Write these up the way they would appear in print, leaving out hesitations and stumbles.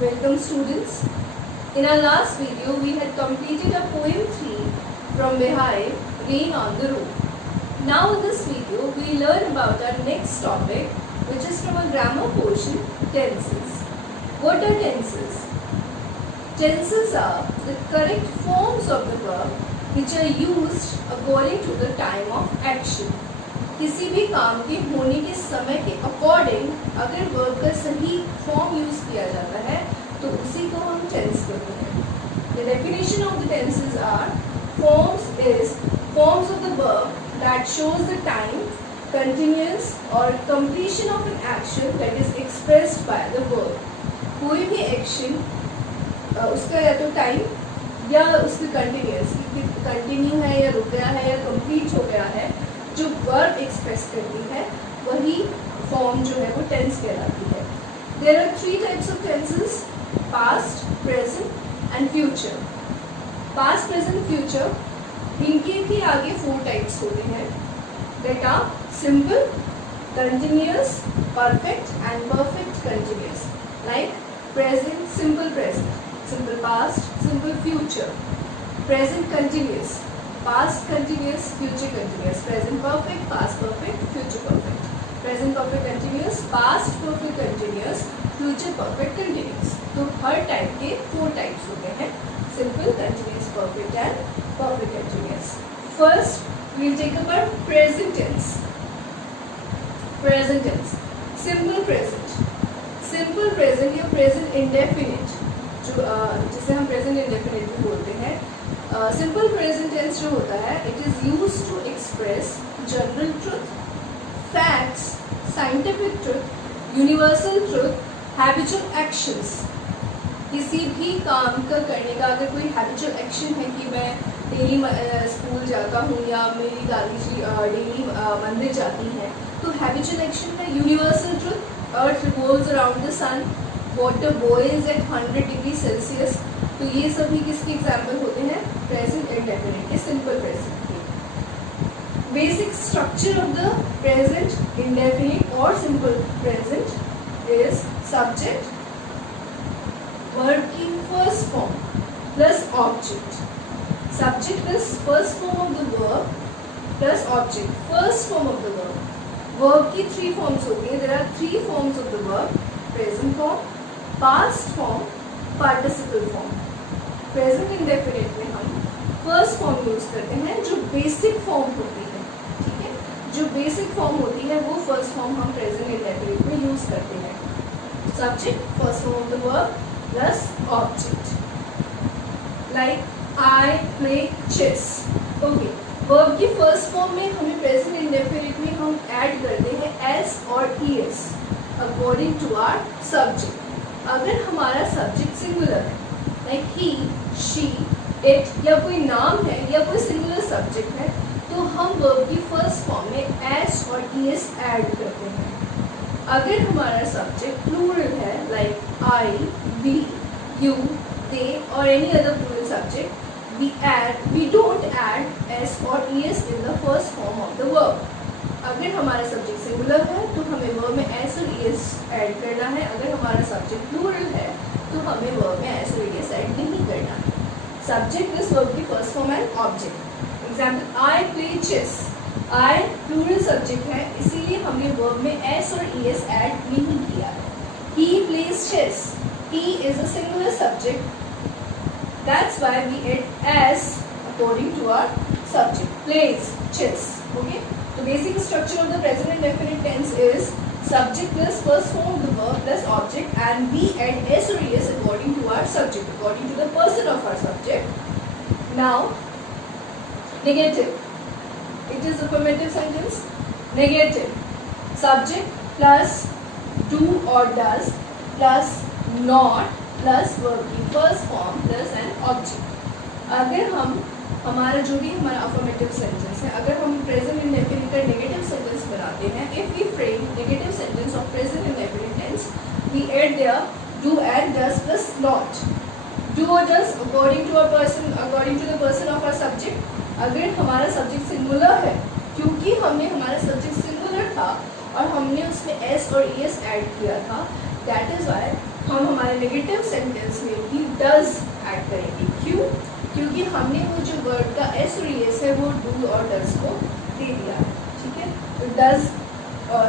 Welcome students. In our last video we had completed a poem 3 from Bihai, Rain on the Roof. Now in this video we learn about our next topic, which is from a grammar portion, tenses. What are tenses? Tenses are the correct forms of the verb which are used according to the time of action. किसी भी काम के होने के समय के अकॉर्डिंग अगर वर्ब का सही फॉर्म यूज किया जाता है तो उसी को हम टेंस कहते हैं. The definition of the tenses are: forms is forms of the verb that shows the time, continuous or completion of an action that is expressed by the verb. कोई भी एक्शन उसका या तो टाइम या उसकी कंटिन्यूस कंटिन्यू है या रुक गया है या कंप्लीट हो गया है, जो वर्ब एक्सप्रेस करती है वही फॉर्म जो है वो टेंस कहलाती है. There are 3 types of tenses: past, present and future. Past, present, future, इनके भी आगे 4 टाइप्स होते हैं. That are simple, continuous, perfect and perfect continuous. Like present, simple present, simple past, simple future. Present continuous, past continuous, future continuous. Present perfect, past perfect, future perfect. Present perfect continuous, past perfect continuous, future perfect continuous. तो हर टाइप के 4 types होते हैं: simple, continuous, perfect and perfect continuous. First we'll take up our present tense. Present tense, simple present, simple present या present indefinite, जो जिसे हम present indefinite भी बोलते हैं. सिंपल प्रेजेंट टेंस जो होता है, it is used to express general truth, facts, scientific truth, universal truth, habitual actions. किसी भी काम का करने का अगर कोई हैबिचुअल एक्शन है कि मैं डेली स्कूल जाता हूँ या मेरी दादी जी डेली मंदिर जाती हैं, तो हैबिचुअल एक्शन है. Universal truth, earth revolves around the sun, water boils at 100 degree Celsius. तो ये सभी किसके एग्जाम्पल होते हैं? प्रेजेंट इंडेफिनिट के, सिंपल प्रेजेंट के. Basic structure of the present indefinite और simple present is subject, verb की first form plus object. Subject plus first form of the verb plus object, first form of the verb. Verb की 3 forms होती हैं. There are 3 forms of the verb: present form, past form, participle form. Present indefinite में हम first form use करते हैं जो basic form होती है. ठीक है, जो बेसिक फॉर्म होती है वो फर्स्ट फॉर्म हम प्रेजेंट इंडेफिनिट में यूज करते हैं. Subject, first form of the verb plus object. Like I play chess. Okay, verb की फर्स्ट फॉर्म में हमें प्रेजेंट इंडेफिनिट में हम ऐड करते हैं एस और ES according to our subject. अगर हमारा सब्जेक्ट सिंगुलर है, लाइक ही, शी, इट, या कोई नाम है या कोई सिंगुलर सब्जेक्ट है, तो हम वर्ब की फर्स्ट फॉर्म में एस और ईएस ऐड करते हैं. अगर हमारा सब्जेक्ट प्लूरल है, like I, we, you, they और any other plural subject, we don't add s और es in the first form of the verb. अगर हमारा सब्जेक्ट सिंगुलर है तो हमें वर्ब में s और es ऐड करना है. अगर हमारा सब्जेक्ट प्लूरल है तो हमें वर्ब में s और es ऐड नहीं करना है. सब्जेक्ट इज वर्ब की first form and object. Example, I play chess. I plural subject है, इसीलिए हमने वर्ब में s और es ऐड नहीं किया है. He plays chess. He is a singular subject, that's why we add s according to our subject. Plays chess. Okay, so basic structure of the present indefinite tense is subject plus first form of the verb plus object, and we add s or es according to our subject, according to the person of our subject. Now negative, it is affirmative sentence. Negative, subject plus do or does plus not plus verb की first form plus an object. अगर हम हमारा जो भी हमारा affirmative sentence है, अगर हम प्रेजेंट इंडेफिनिट का नेगेटिव सेंटेंस बनाते हैं, if we frame negative sentence of present indefinite tense, we add there do and does plus not. Do और does according to a person, according to the person of our subject. अगर हमारा subject singular है, क्योंकि हमने हमारा subject singular था और हमने उसमें एस और ई एस ऐड किया था, दैट इज वाई हम हमारे नेगेटिव सेंटेंस में भी डज ऐड करेंगे। क्यों? क्योंकि हमने वो जो वर्ड का एस और एस है वो डू और डज को दे दिया है। ठीक है, तो डज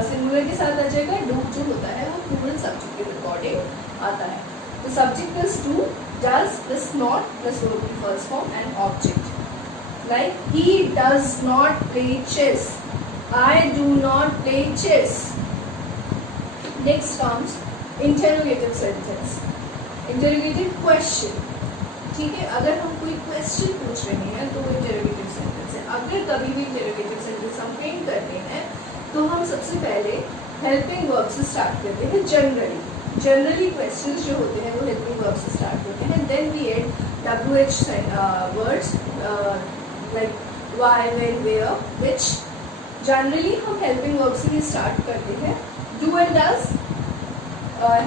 सिंगुलर के साथ आ जाएगा, डू जो होता है वो प्लूरल सब्जेक्ट के अकॉर्डिंग आता है। तो subject plus do, does plus not plus verb की first form and object. Like he does not play chess. I do not play chess. Next comes interrogative sentence. Interrogative question. ठीक है, अगर हम कोई क्वेश्चन पूछ रहे हैं तो वो इंटरोगेटिव सेंटेंस है। अगर कभी भी इंटरोगेटिव सेंटेंस हम फ्रेम करते हैं तो हम सबसे पहले हेल्पिंग वर्ब से स्टार्ट करते हैं। जनरली क्वेश्चंस जो होते हैं वो हेल्पिंग वर्ब से स्टार्ट होते हैं। Then we add WH words like why, when, where, which। Generally हम हेल्पिंग वर्ब से ही स्टार्ट करते हैं। Do and does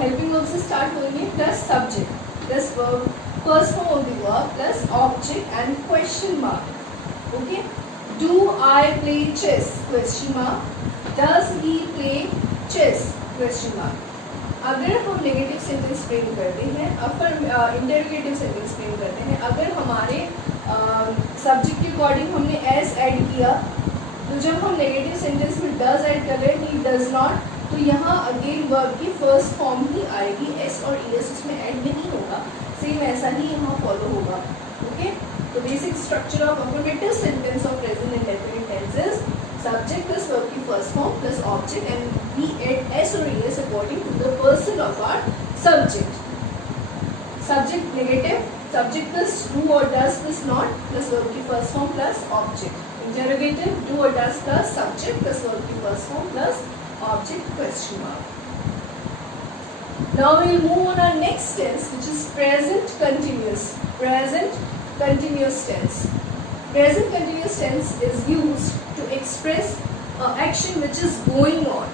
helping verb से स्टार्ट होंगे plus subject plus verb, first form of the verb plus object and question mark. Okay, do I play chess question mark, does he play chess question mark. अगर हम negative sentence frame करते हैं, अगर interrogative sentence frame करते हैं, अगर हमारे सब्जेक्ट के अकॉर्डिंग हमने एस ऐड किया, तो जब हम नेगेटिव सेंटेंस में डज ऐड कर रहे हैं, ही डज नॉट, तो यहाँ अगेन वर्ब की फर्स्ट फॉर्म ही आएगी, एस और एस उसमें ऐड नहीं होगा, सेम ऐसा ही यहाँ फॉलो होगा। ओके, तो basic structure of affirmative sentence of present indefinite tenses, subject plus verb की first form plus object and we add S और S according to the person of our subject. Subject negative, subject plus do और does plus not plus verb की first form plus object. Interrogative, do और does plus subject plus verb की first form plus object question mark. Now we'll move on our next tense, which is present continuous. Present continuous tense. Present continuous tense is used to express action which is going on,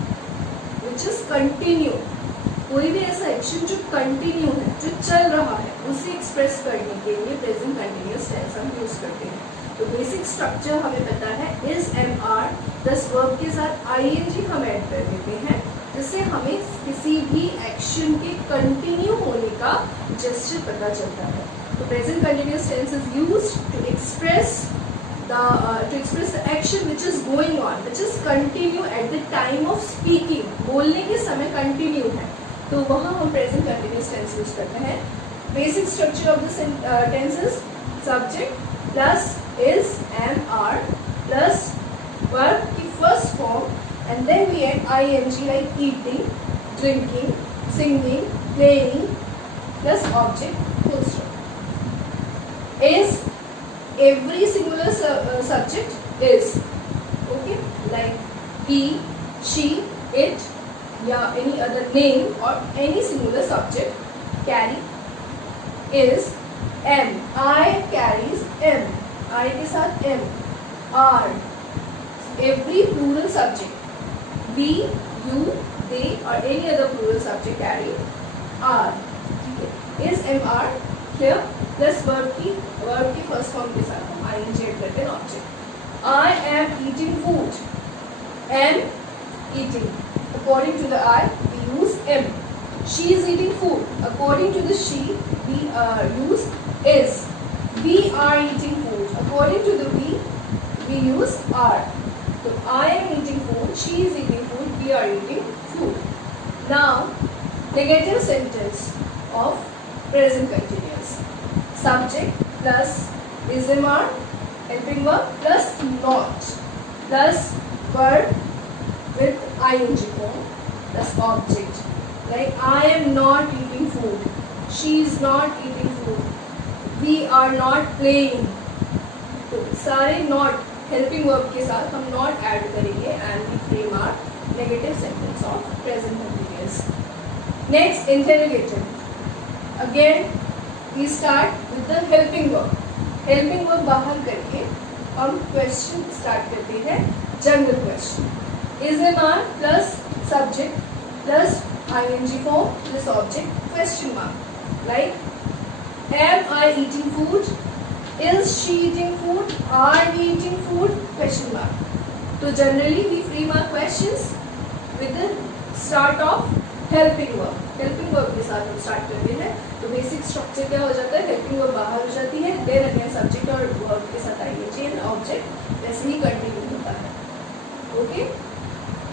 which is continue. कोई भी ऐसा एक्शन जो कंटिन्यू है, जो चल रहा है, उसे एक्सप्रेस करने के लिए प्रेजेंट कंटिन्यूअस टेंस हम यूज करते हैं। तो बेसिक स्ट्रक्चर हमें पता है, is am are plus verb के साथ आईएनजी हम ऐड कर देते हैं, जिससे हमें किसी भी एक्शन के कंटिन्यू होने का जेस्चर पता चलता है। तो present continuous tense is used to express the action which is going on, which is continue at the time of speaking। बोलने के समय कंटिन्यू है, तो वहाँ हम प्रेजेंट कंटिन्यूअस टेंस यूज करते हैं। Basic structure of the tenses, subject plus is am are plus verb की first form and then we add ING like eating, drinking, singing, playing plus object full stop. Is every singular subject is, okay, like he, she, it या any other name or any singular subject carry is am, I carries am, I के साथ am, are every plural subject, we, you, they or any other plural subject carry are, is am, are clear, plus verb की first form के साथ हम ING add करते हैं object. I am eating food, am eating, according to the I we use am. She is eating food, according to the she we use is. We are eating food, according to the we we use. Are I am eating food, she is eating food, we are eating food. Now negative sentence of present continuous, subject plus is am are helping verb plus not plus verb with ing form plus object, like I am not eating food, she is not eating food, we are not playing। तो सारे not helping verb के साथ हम not add करेंगे and we frame our negative sentence of present continuous। Next, interrogative, again we start with the helping verb। helping verb बाहर करके हम question start करते हैं, general question. Is am are plus subject plus ING form plus object question mark, like am I eating food, is she eating food, are we eating food question mark. तो generally we frame our questions with the start of helping verb के साथ हम स्टार्ट करते हैं। तो basic structure क्या हो जाता है, हेल्पिंग वर्ब बाहर हो जाती है, देन अगेन सब्जेक्ट और वर्ब के साथ आईएनजी एंड ऑब्जेक्ट, ऐसे ही कंटिन्यू होता है। Okay,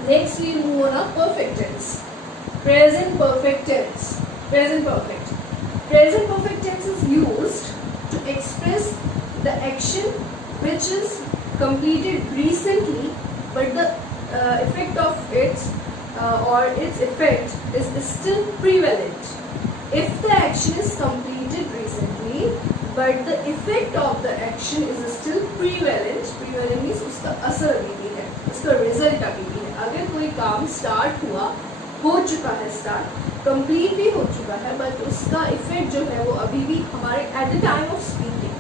next we move on perfect tense, present perfect tense. Present perfect tense is used to express the action which is completed recently but the effect of its or its effect is still prevalent. If the action is completed recently but the effect of the action is still prevalent means उसका असर अभी भी है, उसका रिजल्ट अभी भी है। अगर कोई काम स्टार्ट हुआ, हो चुका है, स्टार्ट कंप्लीट भी हो चुका है, बट उसका इफेक्ट जो है वो अभी भी हमारे eight the time of speaking,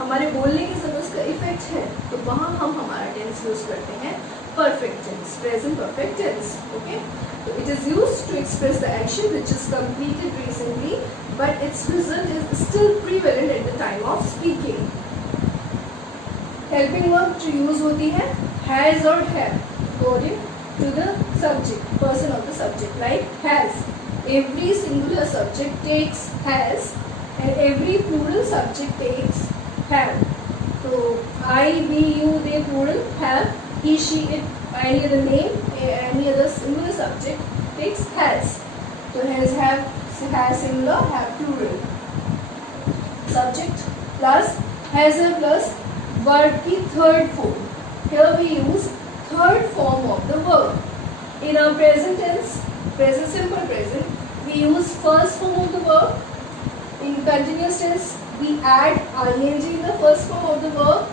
हमारे बोलने के समय उसका इफेक्ट है, तो वहाँ हम हमारा टेंस यूज करते हैं perfect tense, present perfect tense. Okay, तो it is used to express the action which is completed recently but its result is still prevalent at the time of speaking. Helping verb जो use होती है has और have according to the subject, person of the subject, like has, every singular subject takes has and every plural subject takes have. So I, we, you, they plural, have, he, she, it, any other name, any other singular subject takes has. So has, have singular, have plural. Subject plus has a plus verb की third form. Here we use third form of the verb. In our present tense, present simple present, we use first form of the verb. In continuous tense, we add ing in the first form of the verb.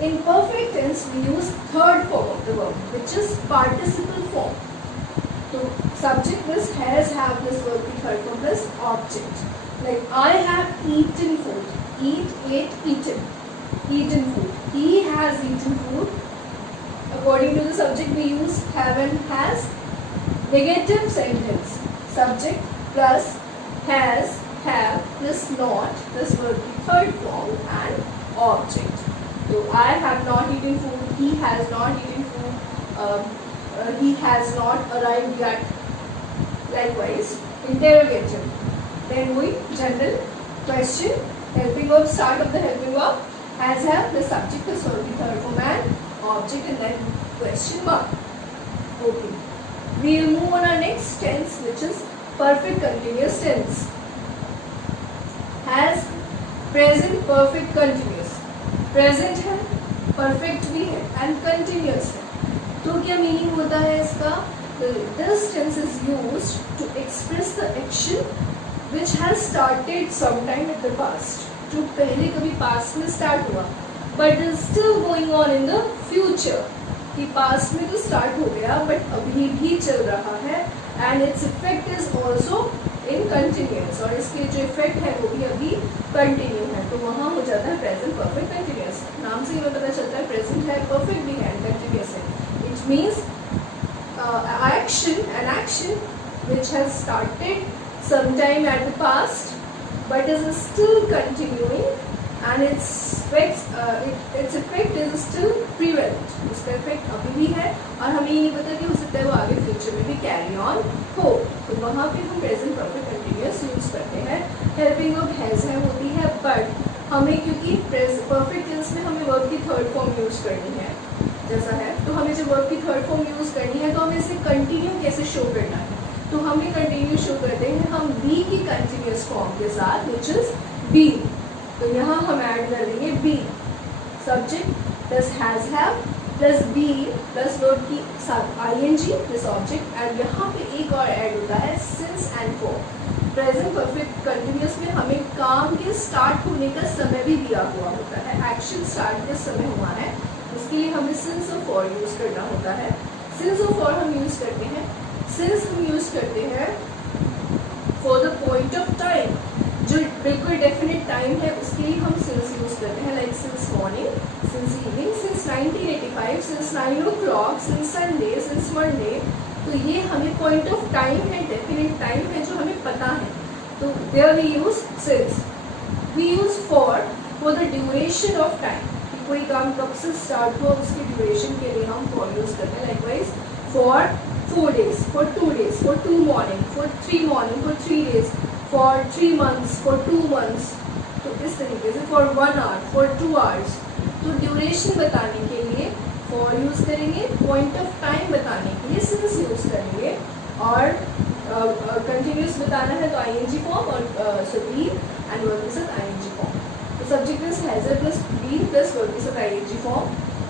In perfect tense, we use third form of the verb, which is participle form. So subject plus has, have plus verb की third form plus object. Like I have eaten food. Eat, ate, eaten. Eaten food. He has eaten food. According to the subject, we use have and has. Negative sentence. Subject plus has, have plus not plus verb की third form and object. So I have not eaten food, he has not eaten food, he has not arrived yet. Likewise, interrogative. Then we general question, helping verb, start of the helping verb, has, have plus subject plus verb की third form and object, and then question mark. Okay, we will move on our next tense, which is perfect continuous tense. Has, present perfect continuous, present है, perfect भी है and continuous है। तो क्या मीनिंग होता है इसका? This tense is used to express the action which has started sometime in the past, जो पहले कभी past में start हुआ but is still going on in the future, कि past में तो start हो गया but अभी भी चल रहा है and its effect is also in continuous, और इसके जो इफेक्ट है वो भी अभी कंटिन्यू है, तो वहाँ हो जाता है प्रेजेंट परफेक्ट कंटिन्यूस। नाम से ही पता चलता है प्रेजेंट है, परफेक्ट भी है, कंटिन्यूस है। It means an action which has started sometime at the past but is still continuing and its effect is still prevalent. उसका इफेक्ट अभी भी है और हमें ये नहीं पता कि हो सकता है वो आगे फ्यूचर में भी कैरी ऑन हो, तो वहाँ पे हम प्रेजेंट परफेक्ट कंटिन्यूस यूज करते हैं। हेल्पिंग वर्ब हैज है होती है, बट हमें क्योंकि परफेक्ट टेंस में हमें वर्ब की थर्ड फॉर्म यूज करनी है जैसा है, तो हमें जब वर्ब की थर्ड फॉर्म यूज करनी है तो हमें इसे कंटिन्यू कैसे शो करना है, तो हमें कंटिन्यू शो करते हैं हम बी की कंटिन्यूस फॉर्म के साथ, विच इज बी। तो यहाँ हम ऐड कर देंगे be, subject plus has have plus be plus verb की साथ आईएनजी प्लस ऑब्जेक्ट, एंड यहाँ पे एक और ऐड होता है since and for. Present perfect continuous में हमें काम के स्टार्ट होने का समय भी दिया हुआ होता है, एक्शन स्टार्ट का समय हुआ है, उसके लिए हमें सिंस और फॉर यूज करना होता है। सिंस और फॉर हम यूज करते हैं, सिंस हम यूज करते हैं for the point of time, जो बिल्कुल डेफिनेट टाइम है उसके लिए हम सिंस यूज करते हैं, like since morning, since evening, since 1985, since 9 o'clock, since Sunday, since Monday. तो ये हमें पॉइंट ऑफ टाइम है, डेफिनेट टाइम है जो हमें पता है, तो there we use since. We use for the duration of time, कोई काम कब से स्टार्ट हुआ उसके ड्यूरेशन के लिए हम फॉर यूज करते हैं। Likewise for 4 days, for 2 days, for 2 morning, for 3 morning, for 3 days, for 3 months, for 2 months. तो इस तरीके से for 1 hour, for 2 hours. तो ड्यूरेशन बताने के लिए for यूज़ करेंगे, पॉइंट ऑफ टाइम बताने के लिए since यूज़ करेंगे, और कंटिन्यूस बताना है तो ing फॉर्म, और so be and verb के साथ ing फॉर्म. तो subject is has plus be plus verb के साथ ing form,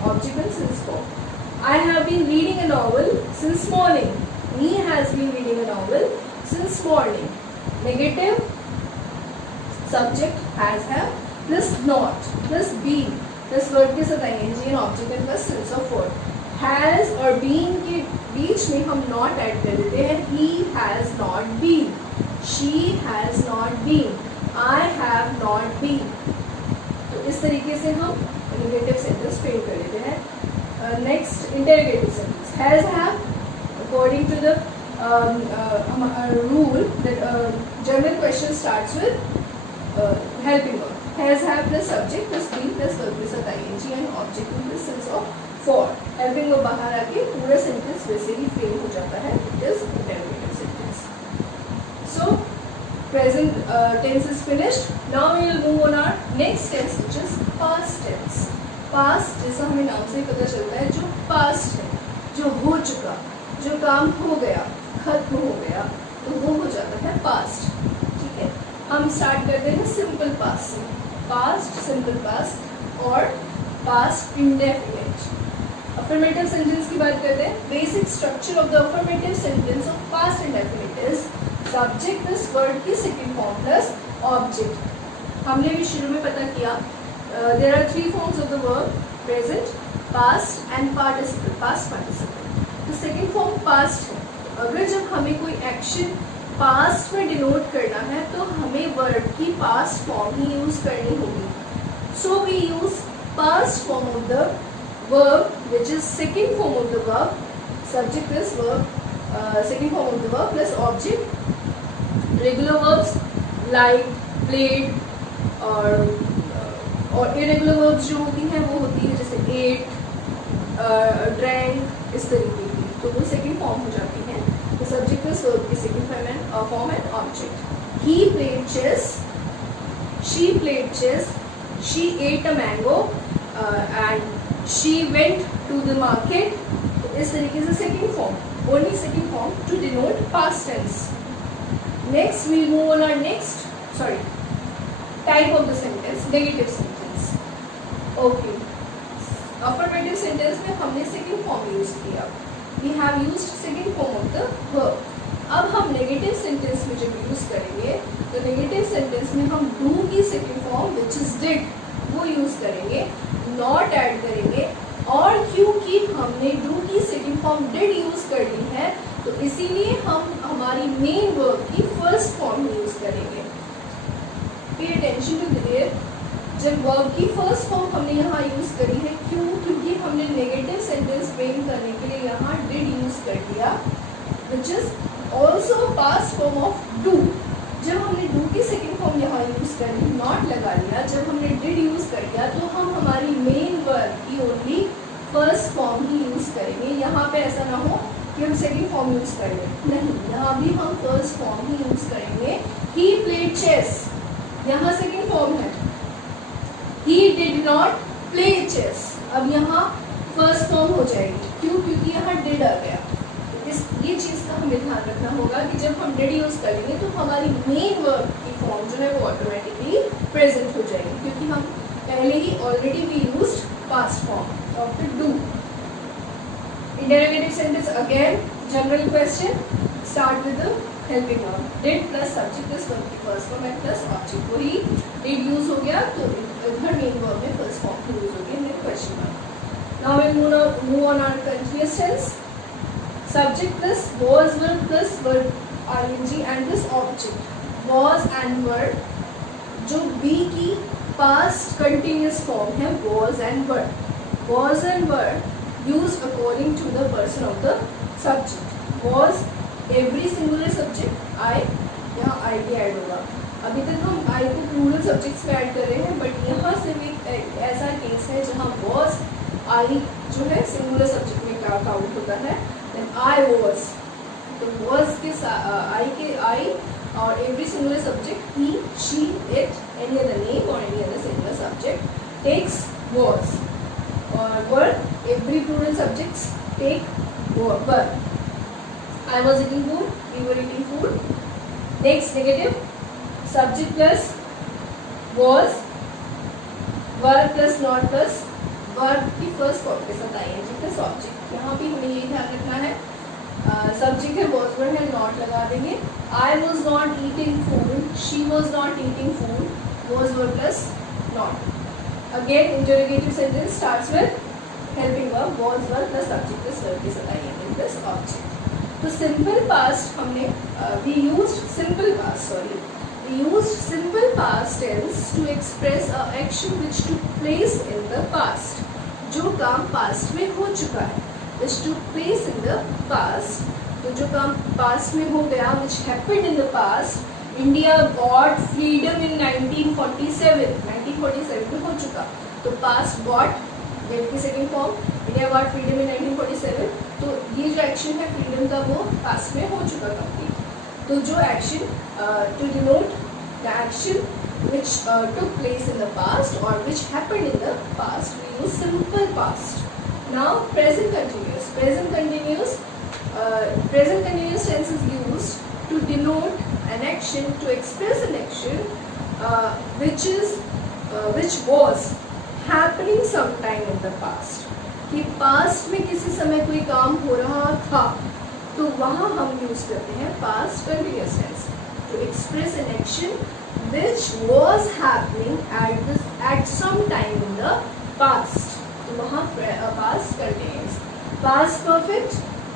object in since form. I have been reading a novel since morning. He has been reading a novel since morning. Negative subject has have plus not plus been plus verb के साथ ing and object and plus since of word. Has और been के बीच में हम not add कर देते हैं. He has not been. She has not been. I have not been. तो इस तरीके से हम नेगेटिव सेंटेंस फ्रेम कर लेते हैं. Next, interrogative sentence. Has have, according to the rule that general question starts with helping verb. Has have plus subject plus be plus verb plus ing and object in the sense of for. Helping verb बाहर आके पूरा sentence वैसे ही frame हो जाता है. It is interrogative sentence. So present tense is finished. Now we will move on our next tense, which is past tense. Past जैसा हमें नाम से ही पता चलता है, जो पास्ट है, जो हो चुका, जो काम हो गया, खत्म हो गया, तो वो हो जाता है पास्ट. ठीक है, हम स्टार्ट करते हैं सिंपल पास्ट से. पास्ट, सिंपल पास्ट और पास्ट इंडेफिनिट. अफर्मेटिव सेंटेंस की बात करते हैं. Basic structure of the affirmative sentence of past indefinite is subject plus verb की सेकंड फॉर्म प्लस ऑब्जेक्ट. हमने भी शुरू में पता किया. There are 3 forms of the verb: present, past and participle. Past participle. तो second form past है. अगर जब हमें कोई एक्शन पास्ट में डिनोट करना है तो हमें वर्ब की पास्ट फॉर्म ही यूज करनी होगी. So we use past form of the verb, which is second form of the verb. Subject plus verb, second form of the verb plus object. Regular verbs like, played और irregular verbs जो होती हैं वो होती है जैसे eight, drank, इस तरीके की. तो वो सेकंड फॉर्म हो जाती है. तो सब्जेक्ट प्लस वर्ब की second form and object. He played chess, she played chess, she ate a mango and she went to the market. तो इस तरीके से second form, only second form to denote past tense. Next we move on our next type of the sentence, negative sentence. Okay, affirmative sentence में हमने second form use किया. We have used second form of the verb. अब हम negative sentence में जब यूज करेंगे तो negative sentence में हम डू की second form which is did वो यूज करेंगे, नॉट ऐड करेंगे. और क्योंकि हमने डू की सेकंड फॉर्म डिड यूज कर ली है तो इसीलिए हम हमारी मेन वर्ब की फर्स्ट फॉर्म यूज करेंगे. Pay attention to their. जब वर्ब की फर्स्ट फॉर्म हमने यहाँ यूज करी है, क्यों? क्योंकि हमने नेगेटिव सेंटेंस फ्रेम करने के लिए यहाँ डिड यूज कर दिया, which is also past form of do. जब हमने डू की सेकंड फॉर्म यहाँ यूज कर ली, नॉट लगा लिया, जब हमने डिड यूज कर लिया तो हम हमारी मेन वर्ब की ओनली फर्स्ट फॉर्म ही यूज करेंगे. यहाँ पे ऐसा ना हो कि हम सेकंड फॉर्म यूज कर लें, नहीं, यहाँ भी हम फर्स्ट फॉर्म ही यूज करेंगे. ही प्लेड चेस, यहाँ सेकंड फॉर्म है. He did not play chess, अब यहाँ फर्स्ट फॉर्म हो जाएगी. क्यों? क्योंकि यहाँ did आ गया. ये चीज़ का हमें ध्यान रखना होगा कि जब हम did यूज़ करेंगे तो हमारी मेन वर्ब की फॉर्म जो है वो ऑटोमेटिकली प्रेजेंट हो जाएगी, क्योंकि हम पहले ही already we used past form of the do. Interrogative sentence again general question. Start with the helping verb. Did plus subject plus verb की first form and plus object. वही डिड यूज हो गया तो इधर मेन वर्ब में first form use हो गया. Next question mark. Now we move on our continuous tense. Subject plus was verb plus verb ing and this object. was and were जो be की past continuous form है was and were. was and were used according to the person of the subject. was every singular subject. I, यहाँ I भी ऐड होगा. अभी तक हम I को प्लूरल सब्जेक्ट्स में ऐड कर रहे हैं, बट यहाँ से भी ऐसा केस है जहाँ was I जो है सिंगुलर सब्जेक्ट में काउंट होता है. then I was तो was के I और every singular subject he, she, it, any other name or any other singular subject takes was. or were, every plural subjects take were. I was eating food, we were eating food. Next, negative, subject plus was, verb plus not plus verb की first form के साथ ing plus object. यहाँ भी हमें ये ध्यान रखना है, सब्जेक्ट है, was were है, नॉट लगा देंगे. I was not eating food, she was not eating food, was were plus not. Again, interrogative sentence starts with helping verb was were plus subject plus verb के साथ ing plus object. तो simple past हमने we used simple past tense to express a action which took place in the past. जो काम past में हो चुका है, which took place in the past. तो जो काम past में हो गया, which happened in the past. India got freedom in 1947. 1947 में हो चुका. तो past got get की second form. India got freedom in 1947. तो ये जो action है freedom का, वो past में हो चुका complete. तो जो action to denote the action which took place in the past or which happened in the past, we use simple past. Now present continuous. Present continuous tense is used to denote an action, to express an action which was happening sometime in the past. कि past में किसी समय कोई काम हो रहा था, तो वहाँ हम यूज करते हैं past continuous tense to express an action which was happening at some time in the past. तो वहाँ past continuous. Past perfect,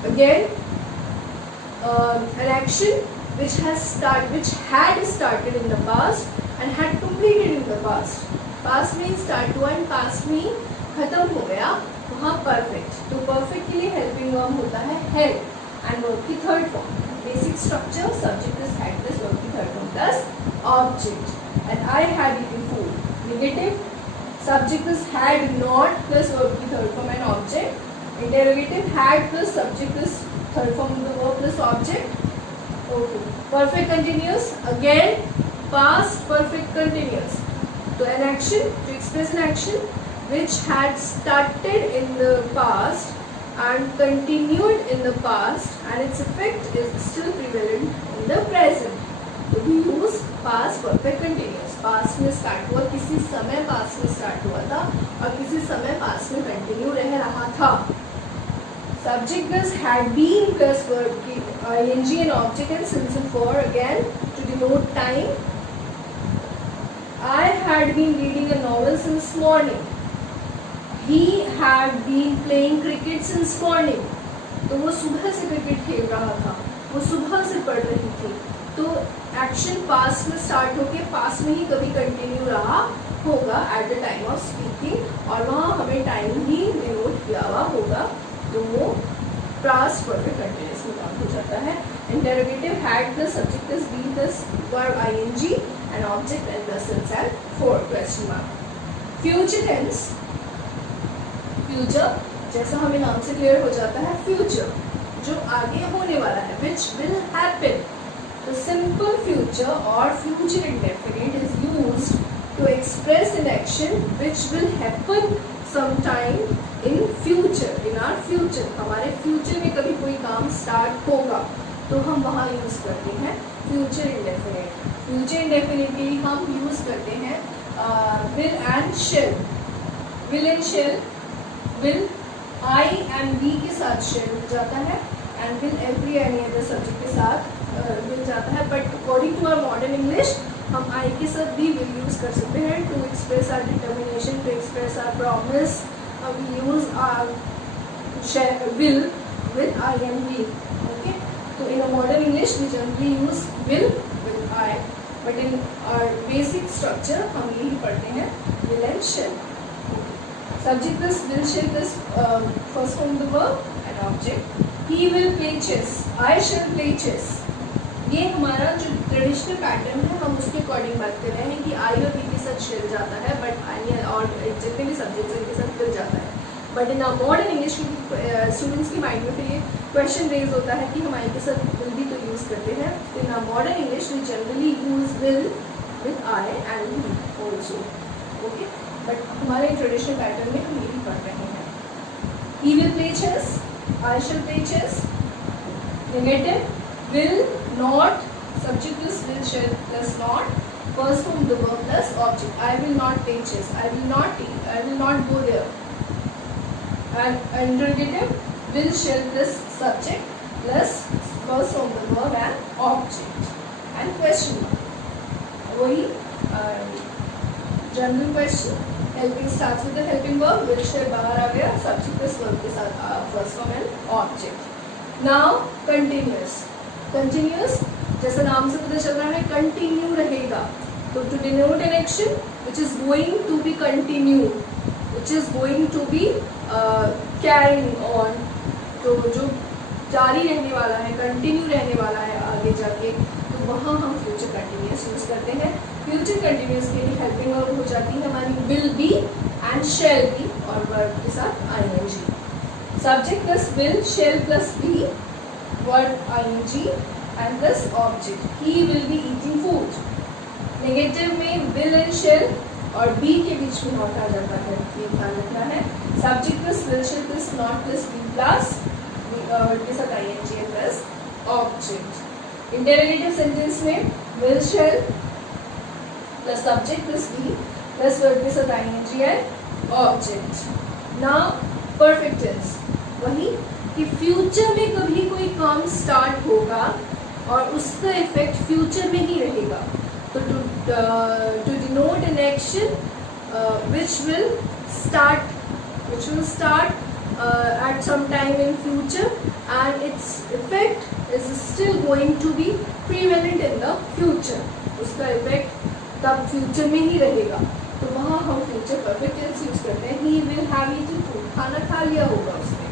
again an action which had started in the past and had completed in the past. Past में start हुआ and past में खत्म हो गया, वहाँ perfect. तो perfect के लिए helping verb होता है had and verb की third form. Basic structure, subject is had plus verb की third form plus object. And I had eaten food. Negative, subject is had not plus verb की third form and object. Interrogative, had plus subject is third form of the verb plus object. Okay. Perfect continuous, again past perfect continuous. So an action, to express an action which had started in the past and continued in the past and its effect is still prevalent in the present. तो we use past perfect continuous. Past में start हुआ, किसी समय past में start हुआ था और किसी समय past में continue रह रहा था. Subject plus had been plus verb की ing and object and since and for again to denote time. I had been reading a novel since morning. He had been playing cricket since morning. तो वो सुबह से क्रिकेट खेल रहा था, वो सुबह से पढ़ रही थी. तो एक्शन पास्ट में स्टार्ट होके पास्ट में ही कभी कंटिन्यू रहा होगा eight the time of speaking और वहाँ हमें टाइम ही डिनोट किया हुआ होगा, तो वो पास्ट परफेक्ट कंटिन्यूअस में काउंट हो जाता है. Interrogative had plus subject plus be plus verb ING and object and presence and four question mark. Future tense, future जैसा हमें नाम से क्लियर हो जाता है, फ्यूचर जो आगे होने वाला है, which will happen. तो simple future or future indefinite is used to express an action which will happen sometime in future, in our future. हमारे future में कभी कोई काम start होगा तो हम वहाँ use करते हैं future indefinite. Future indefinite के लिए हम use करते हैं will and shall. Will and shall, will I and we के साथ shall जाता है and will every any other subject के साथ will जाता है. But according to our modern English हम I के साथ भी will यूज कर सकते हैं to express our determination, to express our promise. we use our will with I and we. Okay, so in a modern English we generally use will with I, but in our basic structure हम यही पढ़ते हैं will and shall. Subject plus will shall plus first form of the verb and object. He will play chess. I shall play chess. ये हमारा जो traditional pattern है हम उसके अकॉर्डिंग बात कर रहे हैं कि आई और बी के साथ शेल जाता है, बट आई और जितने भी सब्जेक्ट्स हैं इनके साथ फिल जाता है. But in modern English students की माइंड में फिर ये क्वेश्चन रेज होता है कि हम आई के साथ विल भी तो यूज़ करते हैं. In modern English we generally use will with I and we also. Okay, but हमारे ट्रेडिशनल पैटर्न में हम यही पढ़ रहे हैं. He will play chess, I shall play chess. Negative, will not, subject plus will, shall plus not, first form the verb plus object. I will not play chess, I will not go there. And interrogative, will, shall plus subject plus first form the verb and object. And question mark. वही general question. Helping starts with the helping verb, will शैल बाहर आ गया, subject plus verb के साथ first form and object. Now continuous. Continuous जैसा नाम से पता चल रहा है कंटिन्यू रहेगा. तो to denote an action which is going to be continue, which is going to be carrying on, तो जो जारी रहने वाला है, कंटिन्यू रहने वाला है आगे जाके, तो वहाँ हम फ्यूचर कंटिन्यूअस यूज करते हैं. फ्यूचर कंटिन्यूअस के लिए हेल्पिंग वर्ब हो जाती है हमारी will be and shall be और वर्ब के साथ ING. Subject plus will, shall plus be, verb ING and plus object. He will be eating food. Negative में विल एंड शैल और बी के बीच में नॉट आ जाता है, ये ध्यान रखना है. Subject plus will, shall plus not plus be plus verb के साथ ING plus object. Interrogative sentence में will, shall plus subject plus be plus verb के साथ ING and object. Now perfect tense वही कि फ्यूचर में कभी कोई काम स्टार्ट होगा और उसका इफेक्ट फ्यूचर में ही रहेगा. तो to denote an action which will start at some time in future and its effect is still going to be prevalent in the future. उसका इफेक्ट तब फ्यूचर में ही रहेगा, तो वहाँ हम फ्यूचर परफेक्ट टेंस यूज करते हैं. He will have eaten food, खाना खा लिया होगा उसने,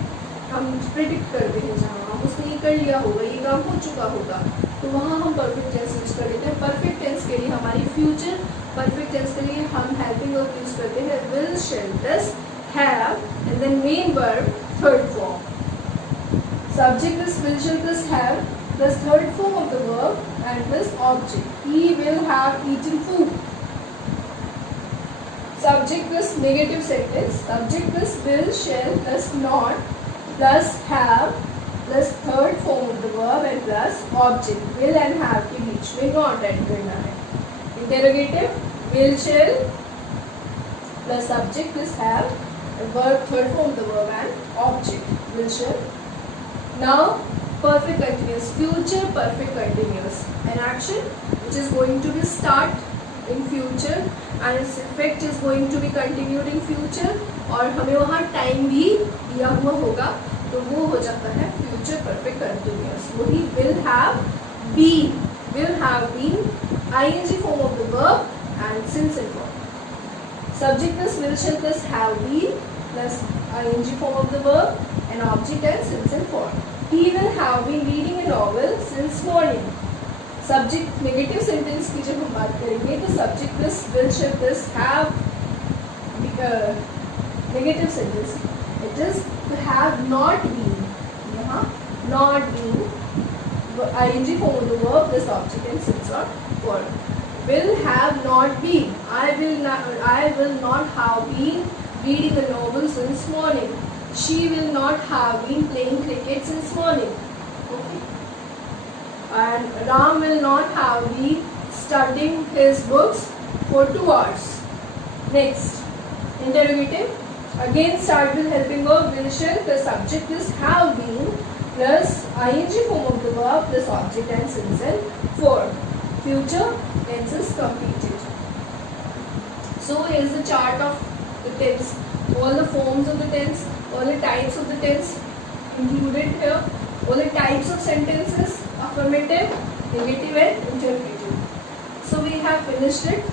हम प्रिडिक्ट करते हैं जहाँ हम उसने ये कर लिया होगा, ये काम हो चुका होगा, तो वहाँ हम परफेक्ट टेंस यूज कर लेते हैं. परफेक्ट टेंस के लिए हमारी फ्यूचर परफेक्ट टेंस के लिए हम हेल्पिंग वर्ब यूज करते हैं will, shall plus have and then main verb third form. Subject plus will, shall plus have plus third form of the verb and plus object. He will have eaten food. Subject plus negative sentence. Subject plus will, shall plus not plus have plus third form of the verb and plus object. Will and have के बीच में not add करना है. Interrogative will, shall plus subject plus have verb third form of the verb and object. Will, shall. Now perfect continuous, future perfect continuous, an action which is going to be start in future and its effect is going to be continued in future और हमें वहाँ टाइम भी दिया हुआ होगा, तो वो हो जाता है future perfect continuous. वही will have been, ing form of the verb and since and form. Subject plus will, shall plus have been plus ing form of the verb and object and since and form. He will have been reading a novel since morning. Subject negative sentence की जब हम बात करेंगे तो subject plus will, shall plus have negative sentence. It is to have not been. यहाँ not been ing form of the verb plus object and since or form. Will have not been. I will not have been reading a novel since morning. She will not have been playing cricket since morning. Okay. And Ram will not have been studying his books for 2 hours. Next, interrogative. Again start with helping verb will, shall plus subject plus have been plus ing form of the verb plus object and since and form. Future tense is completed. So here is the chart of the tense, all the forms of the tense, all the types of the tense included here, all the types of sentences, affirmative, negative and interrogative. So we have finished it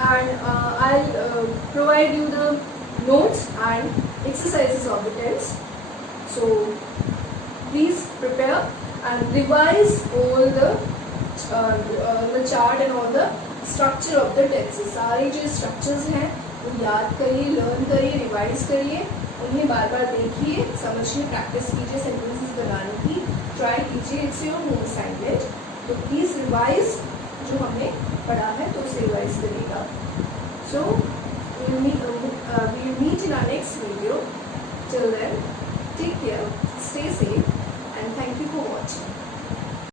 and I'll provide you the notes and exercises of the tense. So please prepare and revise all the chart and all the structure of the tenses. सारे जो structures हैं वो याद करिए, लर्न करिए, रिवाइज करिए उन्हें बार बार देखिए, समझिए, प्रैक्टिस कीजिए सेंटेंसेस बनाने की, ट्राई कीजिए, इट्स योर होमवर्क असाइनमेंट। तो प्लीज़ रिवाइज, जो हमने पढ़ा है तो उसे रिवाइज करिएगा। सो we'll meet in our next video. Till then, take care, stay safe, and thank you for watching.